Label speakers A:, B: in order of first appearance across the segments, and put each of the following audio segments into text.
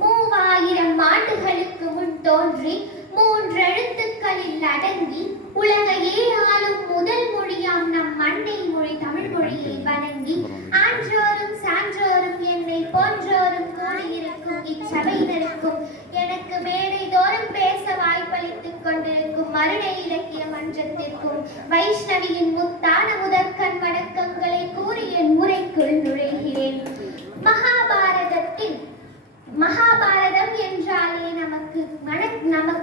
A: மூவாயிரம் ஆண்டுகளுக்கு முன் தோன்றி மூன்றெழுத்துக்களில் அடங்கி உலகையே ஆளும் முதல் மொழியாம் நம் மண்ணை மொழி தமிழ் மொழியை வணங்கி ஆன்றோரும் சான்றோரும் என்னை போன்றோரும் கூடியிருக்கும் இச்சபையினருக்கும் எனக்கு மேடை தோறும் பேச வாய்ப்பளித்துக் கொண்டிருக்கும் மருண இலக்கிய மன்றத்திற்கும் வைஷ்ணவியின் முத்தான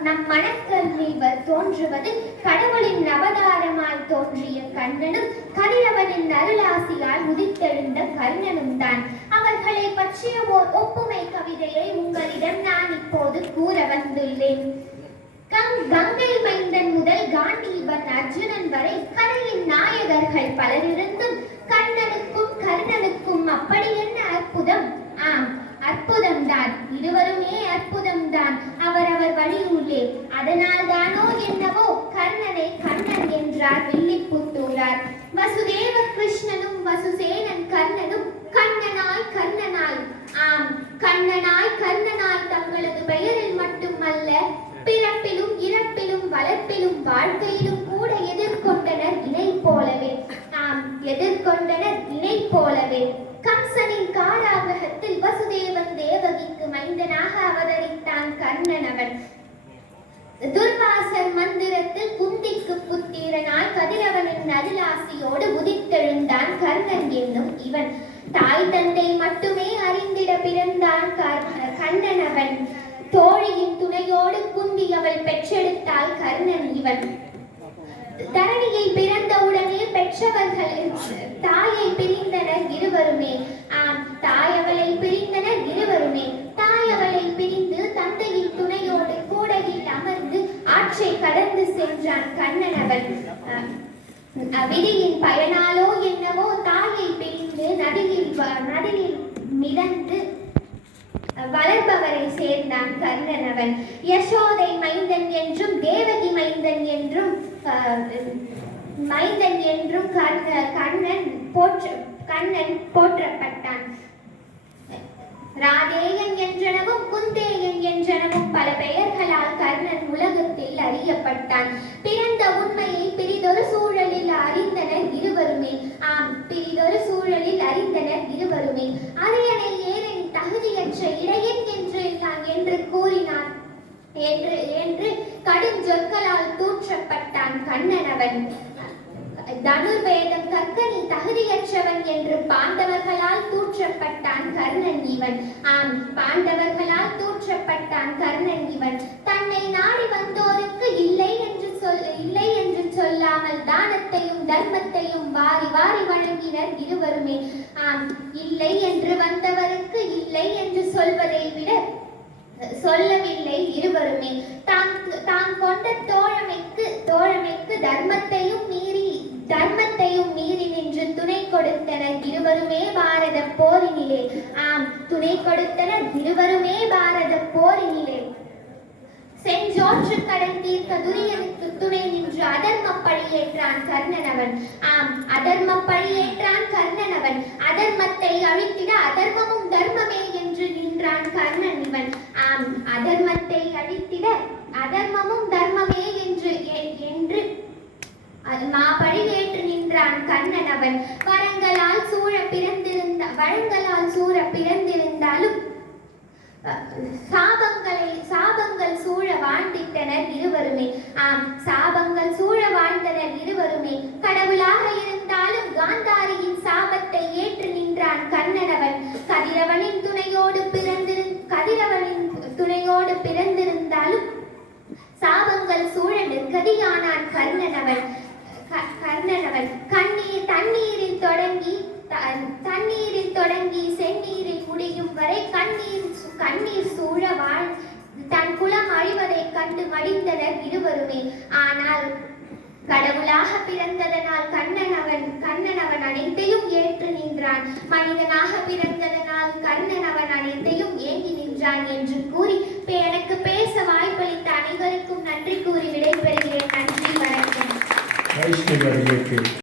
A: நம் மனக்கல்வி தோன்றுவது கடவுளின் அவதாரமாய் தோன்றிய கண்ணனும் கதிரவனின் அருளாசியால் உதித்தெழுந்த கர்ணனும் தான். அவர்களை பற்றிய ஓர் ஒப்புமை கவிதையை உங்களிடம் நான் இப்போது கூற வந்துள்ளேன். கங் கங்கை மைந்தன் முதல் காண்டீபன் அர்ஜுனன் வரை கதையின் நாயகர்கள் பலரிருந்தும் என்னவோ கர்ணனை கண்ணன் என்றார் வில்லிப்புத்தூரார். வசுதேவ கிருஷ்ணனும் வசுசேனன் கர்ணனும் கண்ணனாய் கர்ணனாய். ஆம் கண்ணனாய் கர்ணனாய் தங்களது பெயரில் மட்டுமல்ல பிறப்பிலும் இறப்பிலும் வளர்ப்பிலும் வாழ்க்கையிலும் கூட எதிர்கொண்டனர் இணை போலவே. ஆம் எதிர்கொண்டனர் இணை போலவே. கம்சனின் காராகத்தில் வசுதேவ மந்திரத்தில் குந்திக்கு புத்திரனாய் கதிரவனின் நதிலாசியோடு உதித்தெழுந்தான் கர்ணன் என்னும் இவன். தாய் தந்தை மட்டுமே அறிந்திட பிறந்தான் கண்ணன் அவன் தோழியின் துணையோடு குந்தி அவள் பெற்றெடுத்தாள் கர்ணன் இவன். தரணியில் பிறந்தவுடனே பெற்றவர்கள் தாயை பிரிந்தனர் இருவருமே. ஆம் தாய் அவளை பிரிந்தனர் இருவருமே தாய் அவளை பிரிந்து தந்தையின் துணையோடு கூடையில் அமர்ந்து ஆற்றை கடந்து சென்றான் கண்ணன் அவன் அஹ், அவிதியின் பயனாலோ என்னவோ தாயை பிரிந்து நதியில் நதியில் மிதந்து வளர்பவரை சேர்ந்தான் கர்ணன் அவன் யசோதை மைந்தன் என்றும் தேவகி மைந்தன் என்றும் மைந்தன் என்றும் கண்ணன் போற்ற கண்ணன் போற்றப்பட்டான். ராதேயன் என்றனவும் குந்தேயன் என்றனவும் பல பெயர்களால் கர்ணன் உலகத்தில் அறியப்பட்டான். பிறந்த உண்மையை பிரிதொரு சூழலில் அறிந்தனர் இருவருமே. ஆம் பிறிதொரு சூழலில் அறிந்தனர் இருவருமே. அரியணை ஏறன் தகுதியற்ற இடையன் என்று நான் என்று கூறினான். என்று என்று கடும் சொற்களால் தூற்றப்பட்டான் கண்ணன் அவன் தனுர்வேதம் கற்க நீ தகுதியற்றவன் என்று பாண்டவர்களால் தூற்றப்பட்டான் கர்ணன் இவன் ஆம் பாண்டவர்களால் தூற்றப்பட்டான் கர்ணன் இவன் தன்னை நாடி வந்தோ இல்லை என்று சொல் இல்லை என்று சொல்லாமல் தானத்தையும் தர்மத்தையும் வாரி வாரி வழங்கினர் இருவருமே. ஆம் இல்லை என்று வந்தவருக்கு இல்லை என்று சொல்வதை விட சொல்லவில்லை இருவருமே. தான் தான் கொண்ட தோழமைக்கு தோழமைக்கு தர்மத்தையும் மீறி தர்மத்தையும் மீறி நின்று துணை கொடுத்தனர் இருவருமே பாரத போரினிலே. ஆம் துணை கொடுத்தனர் இருவருமே பாரத போரினிலே. செஞ்சோற்று கடன் தீர்க்க துரியனுக்கு துணை நின்று அதர்மப்பட பழியேற்றான் கர்ணனவன். ஆம் அதர்ம பழியேற்றான் கர்ணனவன். அதர்மத்தை அழித்திட அதர்மமும் தர்மமே என்று நின்றான் கர்ணன் இவன் ஆம் அதர்மத்தை அழித்திட அதர்மமும் தர்மமே என்று என்று அது மாபழி நின்றான் கண்ணன் அவன் வரங்களால் சூழ பிறந்திருந்த வரங்களால் சூழ பிறந்த சாபங்களை சாபங்கள் சூழ வாழ்ந்திட்டனர் இருவருமே. ஆம் சாபங்கள் சூழ வாழ்ந்தனர் இருவருமே. கடவுளாக இருந்தாலும் காந்தாரியின் சாபத்தை ஏற்று நின்றான் கண்ணனவன். கதிரவனின் துணையோடு பிறந்திரு கதிரவனின் துணையோடு பிறந்திருந்தாலும் சாபங்கள் சூழ நிர்கதியானான் கர்ணனவன் க- கர்ணனவன் கண்ணீர் தண்ணீரில் தொடங்கி த- தண்ணீரில் தொடங்கி செந்நீரில் முடியும் வரை கண்ணீர் கண்ணீர் சூழ வாழ் தன் குலம் அழிவதைக் கண்டு மடிந்தனர் இருவருமே. ஆனால் கடவுளாக பிறந்ததனால் கண்ணன் அவன் கண்ணன் அவன் அனைத்தையும் ஏற்று நின்றான். மனிதனாக பிறந்ததனால் கண்ணன் அவன் அனைத்தையும் ஏங்கி நின்றான் என்று கூறி எனக்கு பேச வாய்ப்பளித்த அனைவருக்கும் நன்றி கூறி விடைபெறுகிறேன். நன்றி வணக்கம்.